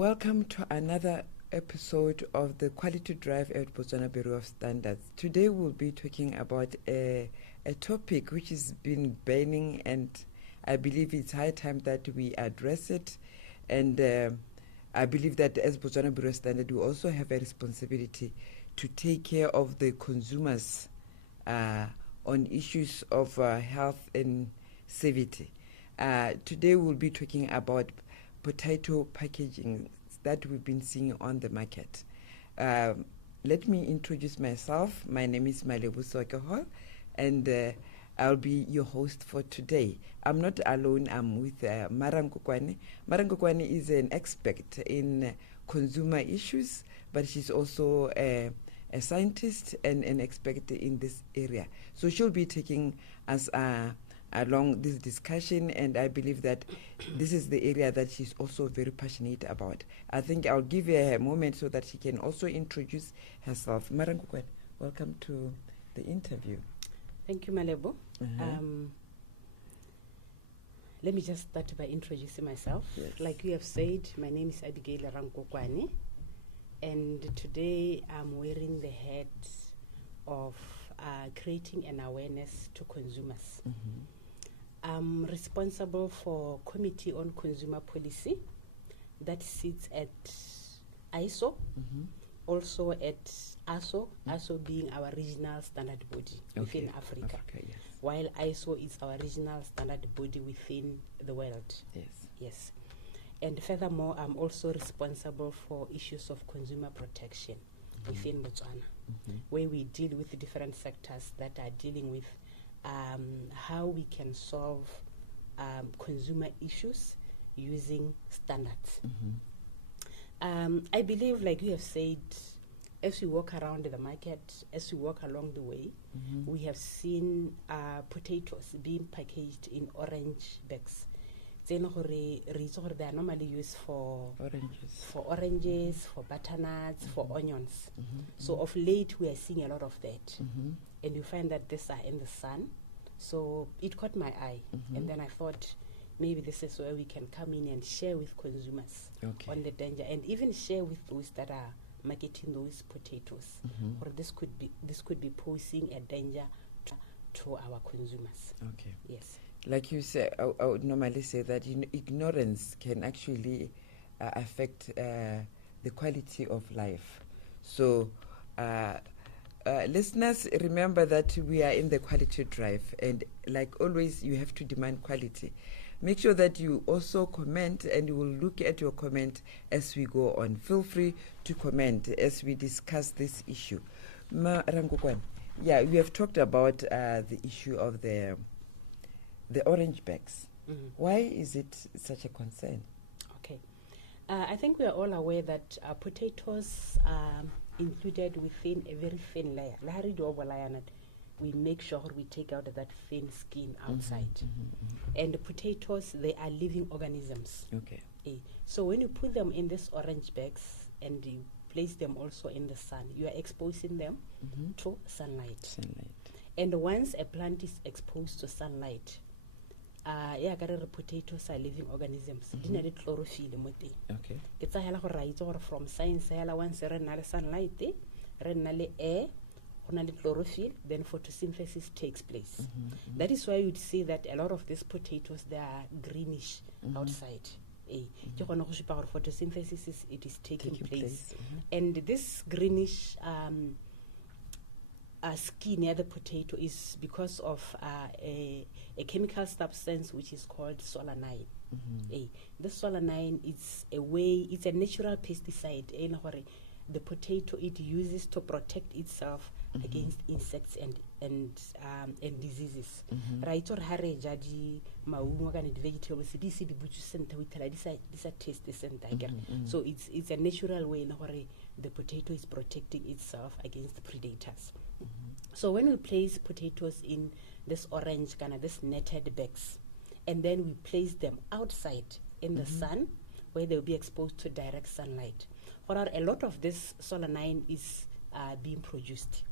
Welcome to another episode of the Quality Drive at Botswana Bureau of Standards. Today we'll be talking about a topic which has been burning, and I believe it's high time that we address it. And I believe that as Botswana Bureau of Standards, we also have a responsibility to take care of the consumers on issues of health and safety. Today we'll be talking about potato packaging that we've been seeing on the market. Let me introduce myself. My name is Ms Abigail, and I'll be your host for today. I'm not alone. I'm with 𝐿 Rankokwane. 𝐿 Rankokwane is an expert in consumer issues, but she's also a scientist and an expert in this area. So she'll be taking us along this discussion, and I believe that this is the area that she's also very passionate about. I think I'll give her a moment so that she can also introduce herself. 𝐿 Rankokwane, welcome to the interview. Thank you, Malebo. Let me just start by introducing myself. Yes. Like you have said, my name is Abigail Rankokwane, and today I'm wearing the hat of creating an awareness to consumers. I'm responsible for Committee on Consumer Policy that sits at ISO, also at ASO, ASO being our regional standard body within Africa, yes. while ISO is our regional standard body within the world. Yes. And furthermore, I'm also responsible for issues of consumer protection within Botswana, where we deal with the different sectors that are dealing with how we can solve consumer issues using standards. I believe, like you have said, as we walk around the market, as we walk along the way, we have seen potatoes being packaged in orange bags. They are normally used for oranges, for butternuts, for onions. So of late we are seeing a lot of that, and you find that these are in the sun. So it caught my eye, and then I thought maybe this is where we can come in and share with consumers on the danger, and even share with those that are marketing those potatoes, or this could be posing a danger to our consumers. Yes. Like you say, I would normally say that ignorance can actually affect the quality of life. So listeners, remember that we are in the quality drive, and like always, you have to demand quality. Make sure that you also comment, and we will look at your comment as we go on. Feel free to comment as we discuss this issue. 𝐿 Rankokwane, yeah, we have talked about the issue of the orange bags. Why is it such a concern? Okay. I think we are all aware that potatoes are included within a very thin layer. We make sure we take out that thin skin outside. And the potatoes, they are living organisms. So when you put them in these orange bags and you place them also in the sun, you are exposing them to sunlight. And once a plant is exposed to sunlight, potatoes are living organisms. Chlorophyll. It's a from science, once sunlight, air, chlorophyll, then photosynthesis takes place. That is why you'd see that a lot of these potatoes, they are greenish outside. Photosynthesis is taking place. And this greenish skin near the potato is because of a chemical substance which is called solanine. This solanine is it's a natural pesticide. The potato, it uses to protect itself against insects and diseases. Right, or jadi maungo and vegetables, this are tasty center. So it's a natural way where the potato is protecting itself against predators. So when we place potatoes in this orange this netted bags, and then we place them outside in the sun where they'll be exposed to direct sunlight, a lot of this solanine is being produced.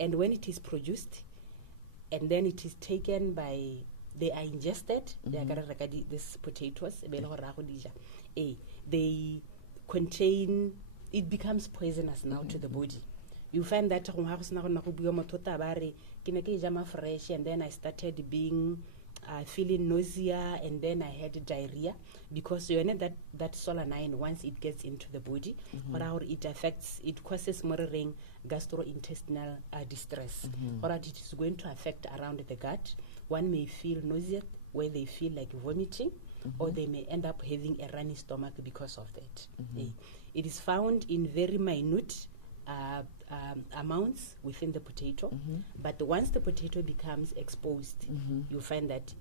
And when it is produced, and then it is taken by, they are ingested, these potatoes, they it becomes poisonous now to the body. You find that fresh, and then I started feeling nausea, and then I had diarrhea, because you know that solanine, once it gets into the body, or it causes monitoring gastrointestinal distress, or it is going to affect around the gut. One may feel nausea, where they feel like vomiting, or they may end up having a runny stomach because of that. It is found in very minute amounts within the potato, but once the potato becomes exposed, you find that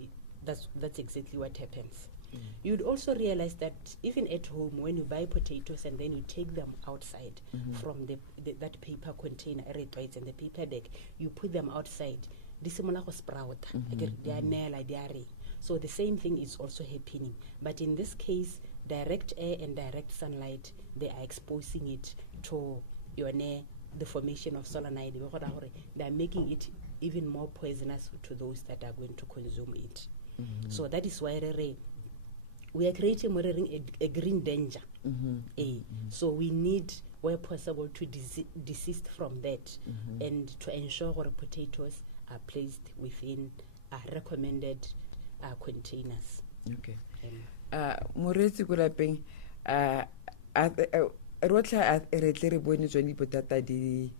that's exactly what happens. You'd also realize that even at home, when you buy potatoes and then you take them outside from that paper container, and the paper bag, you put them outside, so the same thing is also happening, but in this case, direct air and direct sunlight, they are exposing it to the formation of solanine. They are making it even more poisonous to those that are going to consume it. So that is why we are creating a green danger. So we need, where possible, to desist from that, and to ensure our potatoes are placed within recommended containers. Okay. Moretsi ko lapeng rotla re tle re bone tsone potata di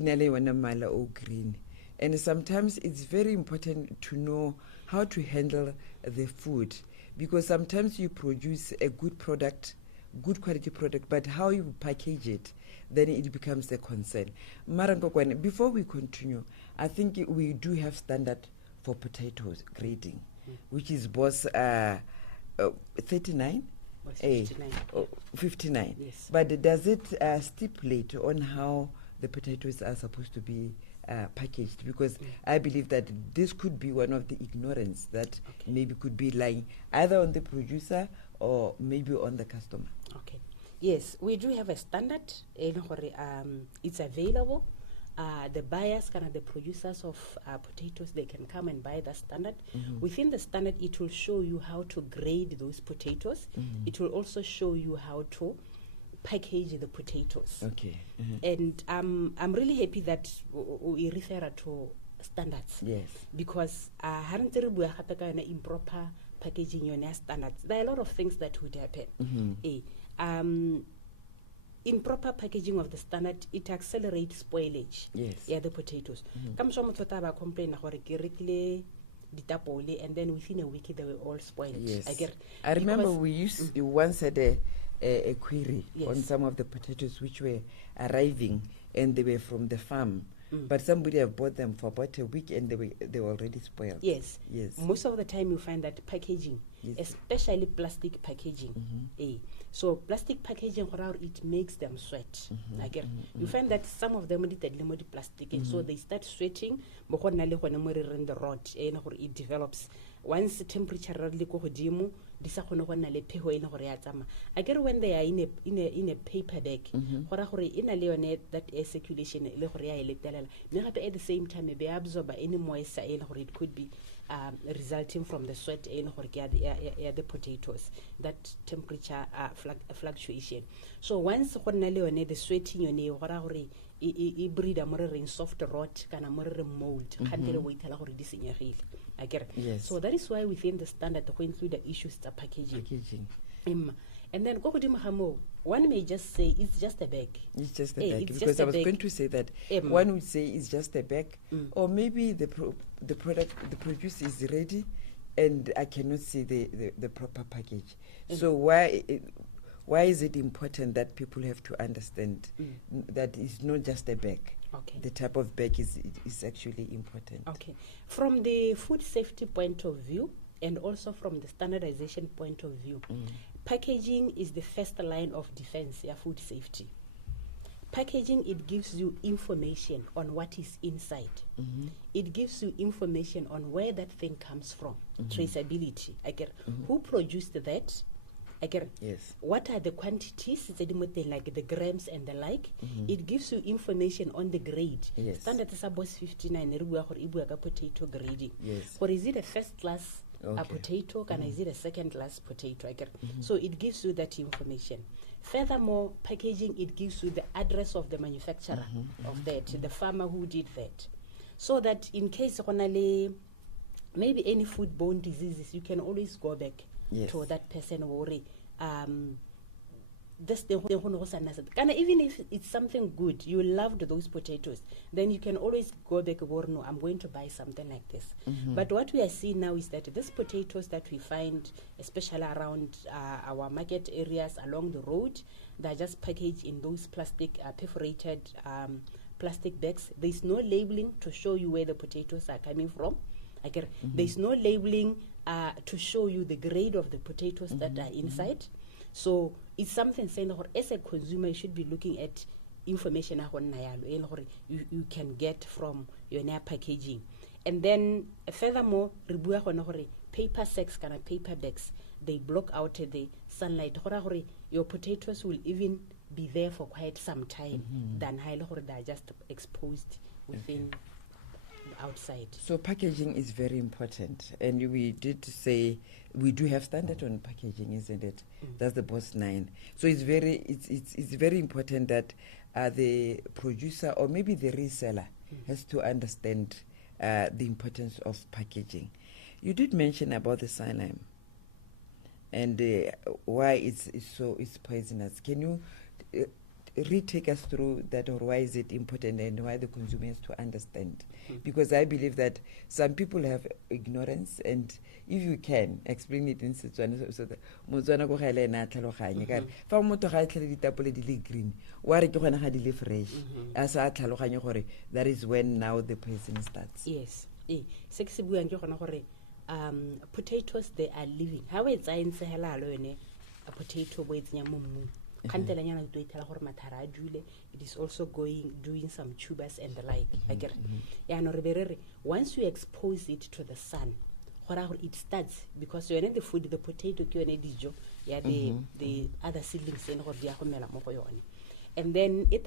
na le yona mala o green, and sometimes it's very important to know how to handle the food, because sometimes you produce a good product, good quality product, but how you package it, then it becomes a concern. Ms Rankokwane, before we continue, I think we do have standard for potatoes grading, which is both 39 59. Yes. But does it stipulate on how the potatoes are supposed to be packaged? Because I believe that this could be one of the ignorance that maybe could be lying either on the producer or maybe on the customer. Okay. Yes, we do have a standard. It's available. The buyers, the producers of potatoes, they can come and buy the standard. Within the standard, it will show you how to grade those potatoes. It will also show you how to package the potatoes. Okay. And I'm really happy that we refer to standards. Yes. Because improper packaging standards. There are a lot of things that would happen. Improper packaging of the standard, it accelerates spoilage. Yes. Yeah, the potatoes. Come show complain and then within a week they were all spoiled. Yes. I remember we once had a query on some of the potatoes which were arriving, and they were from the farm. But somebody have bought them for about a week and they were already spoiled. Yes. Most of the time you find that packaging, especially plastic packaging. So plastic packaging, it makes them sweat. You find that some of them did plastic, and so they start sweating. The rod, it develops. Once the temperature when they are in a paper bag, that air circulation at the same time may absorb any moisture, it could be resulting from the sweat the potatoes, that temperature fluctuation. So once the sweating it breed a soft rot mold. Yes. So that is why within the standard we include the issues of packaging. And then one may just say it's just a bag. It's just a bag, because I was going to say that one would say it's just a bag, or maybe the produce is ready and I cannot see the proper package. So why is it important that people have to understand that it's not just a bag? The type of bag is actually important. From the food safety point of view, and also from the standardization point of view, packaging is the first line of defense, food safety. Packaging, it gives you information on what is inside. It gives you information on where that thing comes from, traceability. Who produced that? What are the quantities, like the grams and the like. It gives you information on the grade. Standard is about 59 potato grading. Or is it a first class a potato, is it a second class potato? So it gives you that information. Furthermore, packaging, it gives you the address of the manufacturer of that, the farmer who did that. So that in case maybe any foodborne diseases, you can always go back to that person worry. This even if it's something good, you loved those potatoes, then you can always go back and no, I'm going to buy something like this. But what we are seeing now is that these potatoes that we find, especially around our market areas along the road, they're just packaged in those plastic perforated plastic bags. There's no labeling to show you where the potatoes are coming from. There's no labeling to show you the grade of the potatoes that are inside. So it's something saying that as a consumer, you should be looking at information you can get from your packaging. And then furthermore, paper sacks, paper bags, they block out the sunlight. Your potatoes will even be there for quite some time than they're just exposed within outside. So packaging is very important, and we did say we do have standard on packaging, isn't it? That's the BOSS 9. So it's very important that the producer or maybe the reseller has to understand the importance of packaging. You did mention about the cyanide and why it's poisonous. Can you retake us through that, or why is it important and why the consumer has to understand? Because I believe that some people have ignorance, and if you can explain it in Setswana, so that Motswana go ga ena tlhaloganye ka fa motho ga tlhale ditapole di le green wa re ke gona ga di le fresh as a tlhaloganye gore that is when now the poison starts. Yes. Se ke se buang ke gona gore potatoes, they are living. How it's a potato bo etsenya mo mmung. It is also doing some tubers and the like. Once you expose it to the sun, it starts, because you're in the food, the potato, the other seedlings, and then it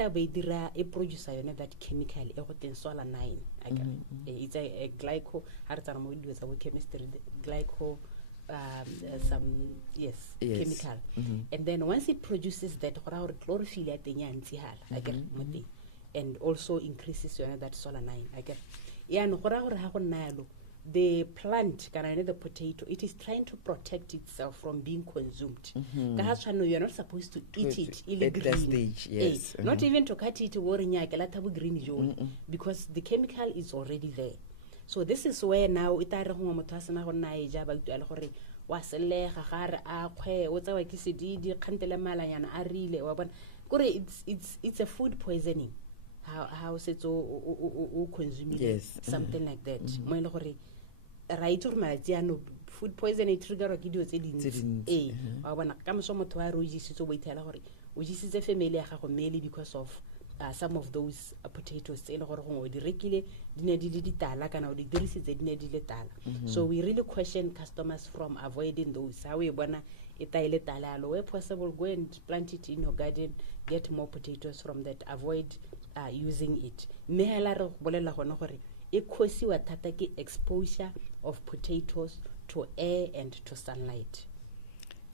produces that chemical, solanine. It's a glyco, chemistry, glyco. Chemical. And then once it produces that, chlorophyll and also increases that solanine. The plant, the potato, it is trying to protect itself from being consumed. You're not supposed to eat it at that stage, yes. Not even to cut it green, because the chemical is already there. So this is where now it's a food poisoning. How it's consuming something like that. Right or food poisoning trigger because of some of those potatoes. So we really question customers from avoiding those. How we wanna where possible, go and plant it in your garden, get more potatoes from that, avoid using it. Exposure of potatoes to air and to sunlight.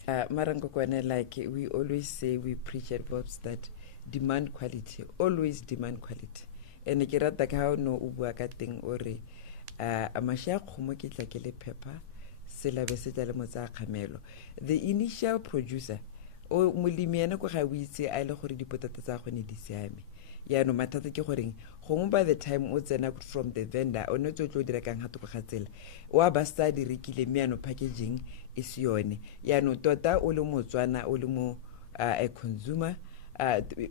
Rankokwane, like we always say, we preach adverbs that demand quality, always demand quality. And no ubuakating ore amasha khumokitla ke le pepper sela be se tla le motsa khamelo. The initial producer o molimi ena go ga o itse a ile gore dipotata tsa gone di siame. Ya no mathata ke goreng gongwe by the time o tsena from the vendor o ne tlo dira kang ha to go gatsela o ba sta di rekile meano packaging is yone. Ya no tota o le Motswana o le mo a consumer,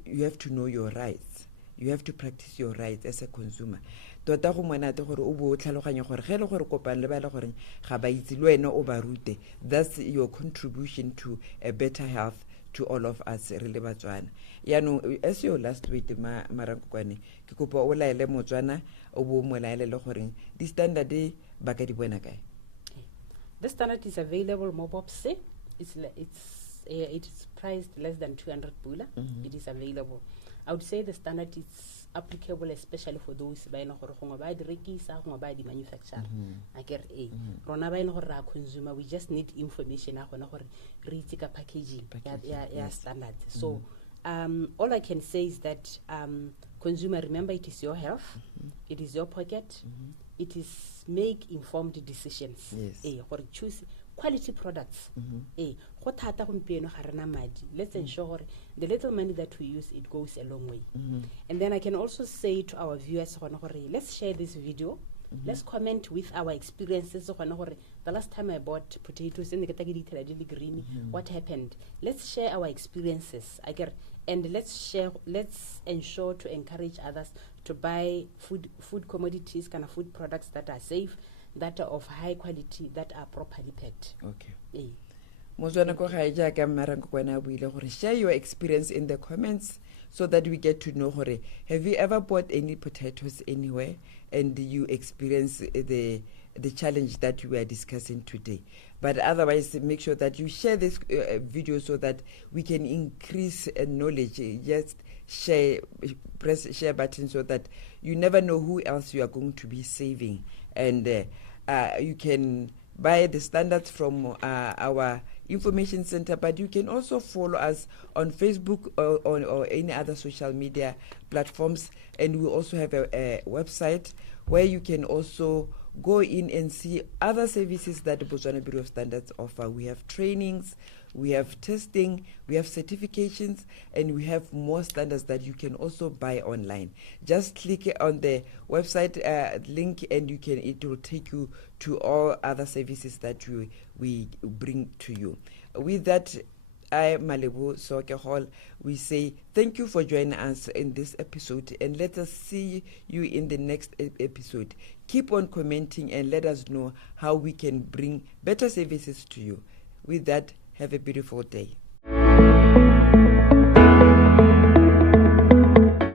you have to know your rights. You have to practice your rights as a consumer. Tota go monate gore o bo tlhaloganya gore ge le gore kopang le ba le gore ga ba itse le wena o ba rute. That's your contribution to a better health to all of us re le Batswana. Ya no as your last word Rankokwane ke kopa o laele Motswana o bo mo laele le gore di standard ba ka di bona kae. The standard is available mobopse. It's it is priced less than 200 pula. It is available. I would say the standard is applicable especially for those ba ena gore gongwe ba di rekisa gongwe ba di manufacturer. I get a rona ba ena gore ra consumer, we just need information a gona gore re itse ka packaging ya standards. So all I can say is that consumer, remember, it is your health, it is your pocket, it is make informed decisions. Or choose quality products. Let's ensure the little money that we use, it goes a long way. And then I can also say to our viewers, let's share this video. Let's comment with our experiences. The last time I bought potatoes in the green, what happened? Let's share our experiences. And let's ensure to encourage others to buy food commodities, kind of food products that are safe, that are of high quality, that are properly packed. Okay. Share your experience in the comments so that we get to know. Have you ever bought any potatoes anywhere and you experience the challenge that we are discussing today? But otherwise, make sure that you share this video so that we can increase knowledge. Just press share button so that you never know who else you are going to be saving. And you can buy the standards from our information center, but you can also follow us on Facebook or any other social media platforms. And we also have a website where you can also go in and see other services that the Botswana Bureau of Standards offer. We have trainings, we have testing, we have certifications, and we have more standards that you can also buy online. Just click on the website link and it will take you to all other services that we bring to you. With that, I, Malibu Soke Hall, we say thank you for joining us in this episode, and let us see you in the next episode. Keep on commenting and let us know how we can bring better services to you. With that, have a beautiful day.